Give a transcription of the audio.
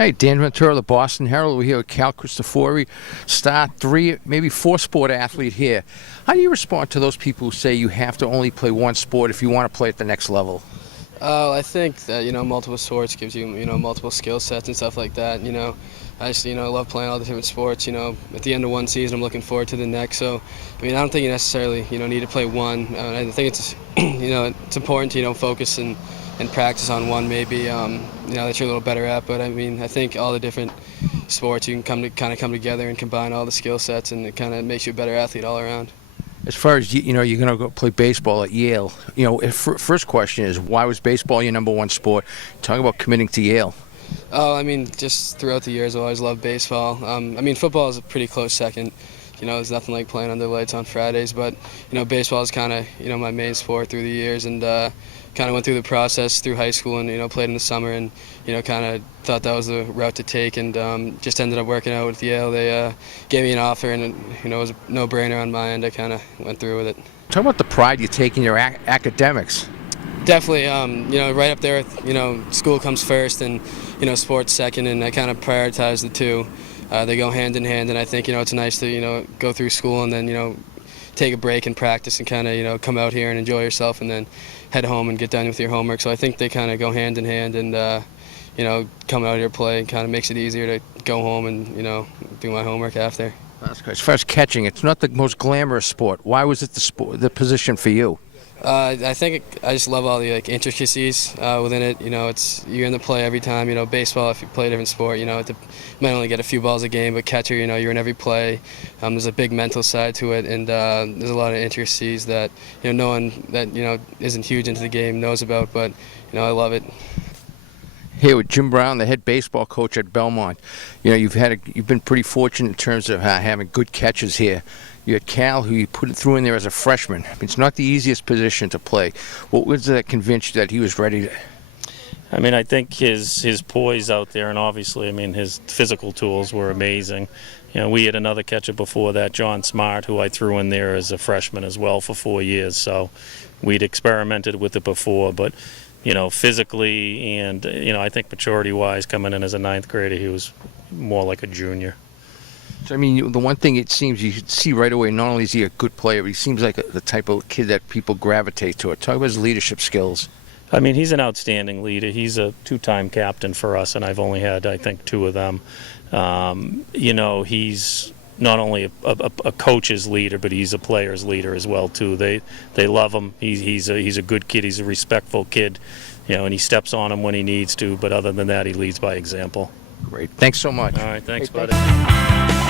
Hey, Dan Ventura, the Boston Herald. We're here with Cal Christofori, star 3, maybe 4-sport athlete here. How do you respond to those people who say you have to only play one sport if you want to play at the next level? I think that, multiple sports gives you, multiple skill sets and stuff like that. I just, love playing all the different sports. At the end of one season, I'm looking forward to the next. So, I don't think you necessarily, need to play one. I think it's, it's important to, focus and practice on one maybe, that you're a little better at. But, I think all the different sports, you can kind of come together and combine all the skill sets, and it kind of makes you a better athlete all around. As far as, you're going to go play baseball at Yale, first question is, why was baseball your number one sport? Talk about committing to Yale. Oh, just throughout the years, I always loved baseball. Football is a pretty close second. There's nothing like playing under the lights on Fridays, but, baseball is kind of, my main sport through the years, and kind of went through the process through high school and, played in the summer and, kind of thought that was the route to take, and just ended up working out with Yale. They gave me an offer, and, it was a no-brainer on my end. I kind of went through with it. Talk about the pride you take in your academics. Definitely, right up there, school comes first and, sports second, and I kind of prioritize the two. They go hand in hand, and I think, it's nice to, go through school and then, take a break and practice and kind of, come out here and enjoy yourself and then head home and get done with your homework. So I think they kind of go hand in hand, and, coming out here to play kind of makes it easier to go home and, do my homework after. That's great. As far as catching, it's not the most glamorous sport. Why was it the position for you? I think I just love all the intricacies within it. You're in the play every time. Baseball, if you play a different sport, you might only get a few balls a game, but catcher, you're in every play. There's a big mental side to it, and there's a lot of intricacies that no one that isn't huge into the game knows about. But I love it. Here with Jim Brown, the head baseball coach at Belmont. You've been pretty fortunate in terms of having good catchers here. You had Cal, who you threw in there as a freshman. It's not the easiest position to play. What was that convinced you that he was ready to? I think his poise out there, and obviously, his physical tools were amazing. We had another catcher before that, John Smart, who I threw in there as a freshman as well for 4 years. So we'd experimented with it before, but physically and, I think maturity-wise, coming in as a 9th grader, he was more like a junior. So, the one thing it seems you see right away, not only is he a good player, but he seems like the type of kid that people gravitate to. Talk about his leadership skills. He's an outstanding leader. He's a 2-time captain for us, and I've only had, I think, 2 of them. He's not only a coach's leader, but he's a player's leader as well too. They love him. He's a good kid. He's a respectful kid, and he steps on him when he needs to. But other than that, he leads by example. Great. Thanks so much. All right. Thanks, hey, buddy.